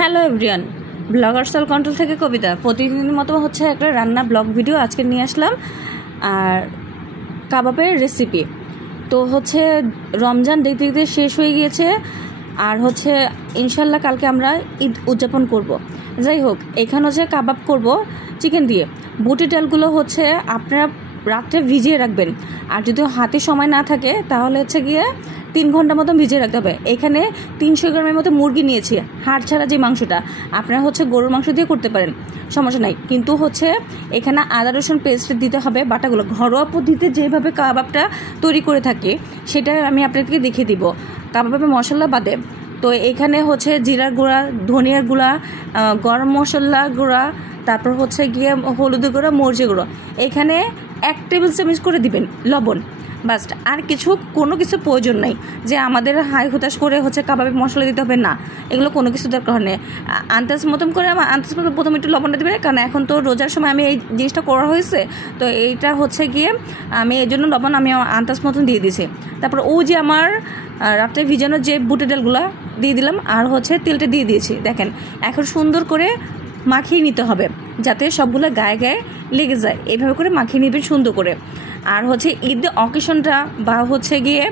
Hello everyone, blogger cell control থেকে কবিতা। প্রতিদিনের মতো হচ্ছে একটা রান্না ব্লগ ভিডিও আজকে নিয়ে আসলাম, আর কাবাবের রেসিপি। তো হচ্ছে রমজান দেখতে দেখতে শেষ হয়ে গিয়েছে, আর হচ্ছে ইনশাল্লাহ কালকে আমরা ঈদ উদযাপন করব। যাই হোক, এখানে হচ্ছে কাবাব করব চিকেন দিয়ে। বুটের ডালগুলো হচ্ছে আপনারা রাত্রে ভিজিয়ে রাখবেন, আর যদি হাতে সময় না থাকে তাহলে হচ্ছে গিয়ে 3 ঘন্টা মতো ভিজিয়ে রাখতে হবে। এখানে 300 গ্রামের মতো মুরগি নিয়েছি, হাড় ছাড়া যে মাংসটা। আপনারা হচ্ছে গরুর মাংস দিয়ে করতে পারেন, সমস্যা নাই। কিন্তু হচ্ছে এখানে আদা রসুন পেস্ট দিতে হবে, বাটাগুলো ঘরোয়া পদ্ধতিতে যেভাবে কাবাবটা তৈরি করে থাকে সেটা আমি আপনাদেরকে দেখিয়ে দিব কাবাবের মশলা বাদে। তো এখানে হচ্ছে জিরার গুঁড়া, ধনিয়ার গুঁড়া, গরম মশলা গুঁড়া, তারপর হচ্ছে গিয়ে হলুদের গুঁড়া, মরিচের গুঁড়ো। এখানে 1 টেবিল চামচ করে দিবেন লবণ, বাস। আর কোনো কিছু প্রয়োজন নাই যে আমাদের হাই হুতাশ করে হচ্ছে কাবাবে মশলা দিতে হবে, না, এগুলো কোনো কিছু দরকার নেই। আন্দাজ মতন করে আন্দাজ মতো প্রথমে একটু লবণটা দেবেন, কারণ এখন তো রোজার সময় আমি এই জিনিসটা করা হয়েছে, তো এইটা হচ্ছে গিয়ে আমি এই জন্য লবণ আমি আন্দাজ মতন দিয়ে দিয়েছি। তারপর যে আমার রাত্রে ভিজানো যে বুটের ডালগুলো দিয়ে দিলাম, আর হচ্ছে তেলটা দিয়ে দিয়েছি। দেখেন, এখন সুন্দর করে মাখিয়ে নিতে হবে যাতে সবগুলো গায়ে গায়ে লেগে যায়। এইভাবে করে মাখিয়ে নেবেন সুন্দর করে। আর হচ্ছে ঈদ অকেশনটা বা হচ্ছে গিয়ে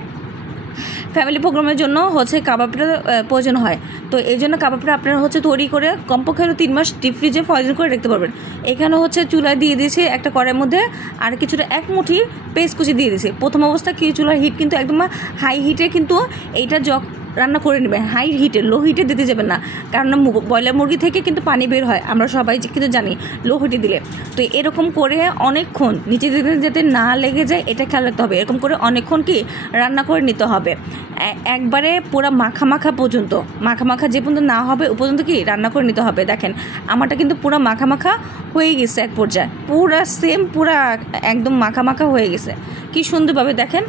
ফ্যামিলি প্রোগ্রামের জন্য হচ্ছে কাবাবটা প্রয়োজন হয়। তো এই জন্য কাবাবটা আপনারা হচ্ছে তৈরি করে কমপক্ষে 3 মাস ডিপ ফ্রিজে ফ্রোজেন করে রাখতে পারবেন। এখানে হচ্ছে চুলায় দিয়ে দিয়েছি একটা কড়াইয়ের মধ্যে, আর কিছুটা 1 মুঠি পেস্ট কুচি দিয়ে দিয়েছি। প্রথম অবস্থা কি, চুলার হিট কিন্তু একদম হাই হিটে কিন্তু এইটা রান্না করে নেবেন। হাই হিটে, লো হিটে দিতে যাবেন না, কারণ ব্রয়লার মুরগি থেকে কিন্তু পানি বের হয়, আমরা সবাই কিন্তু জানি লো হিটে দিলে। তো এরকম করে অনেকক্ষণ নিচে দিতে যাতে না লেগে যায় এটা খেয়াল রাখতে হবে। এরকম করে অনেকক্ষণ কি রান্না করে নিতে হবে, একবারে পুরো মাখা মাখা পর্যন্ত, মাখা মাখা যে পর্যন্ত না হবে ও পর্যন্ত কি রান্না করে নিতে হবে। দেখেন আমারটা কিন্তু পুরো মাখা মাখা হয়ে গেছে, এক পর্যায়ে পুরা সেম পুরা একদম মাখা মাখা হয়ে গেছে। কি সুন্দরভাবে দেখেন,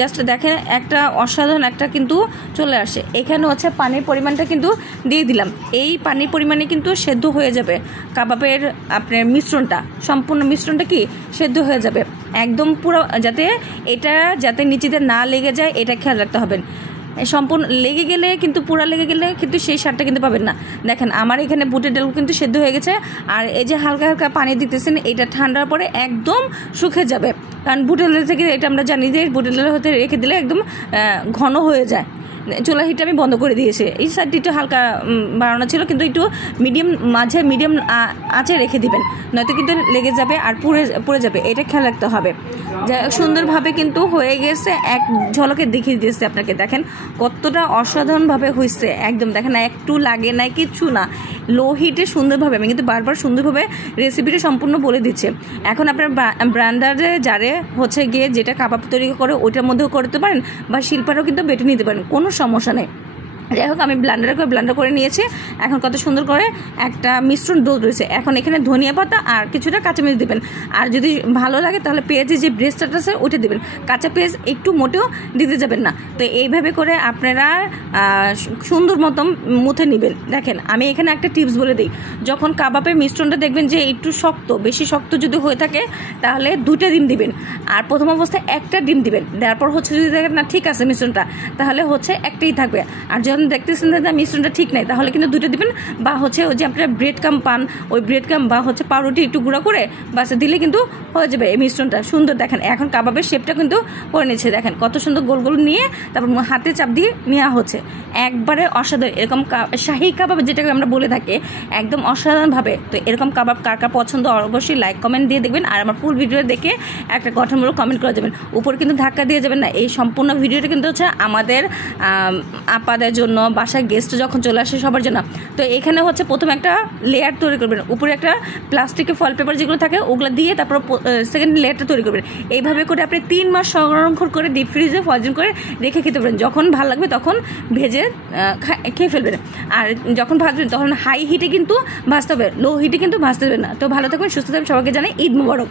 জাস্ট দেখেন একটা অসাধারণ একটা কিন্তু চলে আসে। এখানে হচ্ছে পানির পরিমাণটা কিন্তু দিয়ে দিলাম। এই পানির পরিমাণে কিন্তু সেদ্ধ হয়ে যাবে কাবাবের আপনার মিশ্রণটা, সম্পূর্ণ মিশ্রণটা কি সেদ্ধ হয়ে যাবে একদম পুরো, যাতে নিচেতে না লেগে যায় এটা খেয়াল রাখতে হবে। সম্পূর্ণ লেগে গেলে কিন্তু পুরা লেগে গেলে কিন্তু সেই স্বাদটা কিন্তু পাবেন না। দেখেন আমার এখানে বুটের ডাল কিন্তু সেদ্ধ হয়ে গেছে, আর এই যে হালকা হালকা পানি দিতেছেন এটা ঠান্ডার পরে একদম শুকিয়ে যাবে। কারণ বুটের ডাল থেকে এটা আমরা জানি যে বুটের ডাল হতে রেখে দিলে একদম ঘন হয়ে যায়। চুলা হিটটা আমি বন্ধ করে দিয়েছি, এই সাইডটি একটু হালকা বাড়ানো ছিল, কিন্তু একটু মিডিয়াম আঁচে রেখে দিবেন, নয়তো কিন্তু লেগে যাবে আর পুড়ে যাবে, এটা খেয়াল রাখতে হবে। যা সুন্দরভাবে কিন্তু হয়ে গেছে, এক ঝলকে দেখিয়ে দিয়েছে আপনাকে। দেখেন কতটা অসাধারণভাবে হয়েছে, একদম দেখেন একটু লাগে না, কিচ্ছু না, লো হিটে সুন্দরভাবে। আমি কিন্তু বারবার সুন্দরভাবে রেসিপিটা সম্পূর্ণ বলে দিচ্ছি। এখন আপনার ব্রান্ডারে জারে হচ্ছে গিয়ে যেটা কাবাব তৈরি করে ওইটার মধ্যেও করতে পারেন, বা শিল্পারও কিন্তু বেটে নিতে পারেন, কোনো সমস্যা নেই। যাই হোক, আমি ব্লেন্ডার করে নিয়েছি। এখন কত সুন্দর করে একটা মিশ্রণ দোধ রয়েছে। এখন এখানে ধনিয়া পাতা আর কিছুটা কাঁচামরিচ দেবেন, আর যদি ভালো লাগে তাহলে পেঁয়াজের যে ব্রেস্টটা আছে ওইটা দেবেন, কাঁচা পেঁয়াজ একটু মোটেও দিতে যাবেন না। তো এইভাবে করে আপনারা সুন্দর মতো মুথে নেবেন। দেখেন আমি এখানে একটা টিপস বলে দিই, যখন কাবাবের মিশ্রণটা দেখবেন যে একটু শক্ত, বেশি শক্ত যদি হয়ে থাকে তাহলে 2টা ডিম দিবেন, আর প্রথম অবস্থায় 1টা ডিম দিবেন। তারপর হচ্ছে যদি দেখেন না ঠিক আছে মিশ্রণটা, তাহলে হচ্ছে 1টাই থাকবে। আর যখন দেখতেছেন যে মিশ্রণটা ঠিক নাই তাহলে কিন্তু 2টা দিবেন, বা হচ্ছে ওই যে আপনারা ব্রেড কাম পান, ওই ব্রেড কাম বা হচ্ছে পাউরুটি একটু গুঁড়া করে বাসে দিলে কিন্তু হয়ে যাবে এই মিশ্রণটা সুন্দর। দেখেন এখন কাবাবের শেপটা কিন্তু করে নিচ্ছে, দেখেন কত সুন্দর গোল গোল নিয়ে তারপর হাতে চাপ দিয়ে নেওয়া হচ্ছে, একবারে অসাধারণ। এরকম শাহী কাবাব যেটাকে আমরা বলে থাকি, একদম অসাধারণভাবে। তো এরকম কাবাব কার কার পছন্দ অবশ্যই লাইক কমেন্ট দিয়ে দেখবেন, আর আমার ফুল ভিডিও দেখে একটা গঠনমূলক কমেন্ট করে যাবেন। উপর কিন্তু ধাক্কা দিয়ে যাবেন না। এই সম্পূর্ণ ভিডিওটা কিন্তু হচ্ছে আমাদের আপাদের জন্য, বাসায় গেস্ট যখন চলে আসে সবার জন্য। তো এখানে হচ্ছে প্রথমে একটা লেয়ার তৈরি করবেন, উপরে একটা প্লাস্টিকের ফয়েল পেপার যেগুলো থাকে ওগুলো দিয়ে তারপর সেকেন্ড লেয়ারটা তৈরি করবেন। এইভাবে করে আপনি 3 মাস সংরক্ষণ করে ডিপ ফ্রিজে ফ্রোজেন করে রেখে খেতে পারেন। যখন ভালো লাগবে তখন ভেজে খেয়ে ফেলবেন। আর যখন ভাজবেন তখন হাই হিটে কিন্তু ভাজতে হবে, লো হিটে কিন্তু ভাজতে হবে না। তো ভালো থাকবেন, সুস্থ থাকবেন, সবাইকে জানাই ঈদ মুবারক।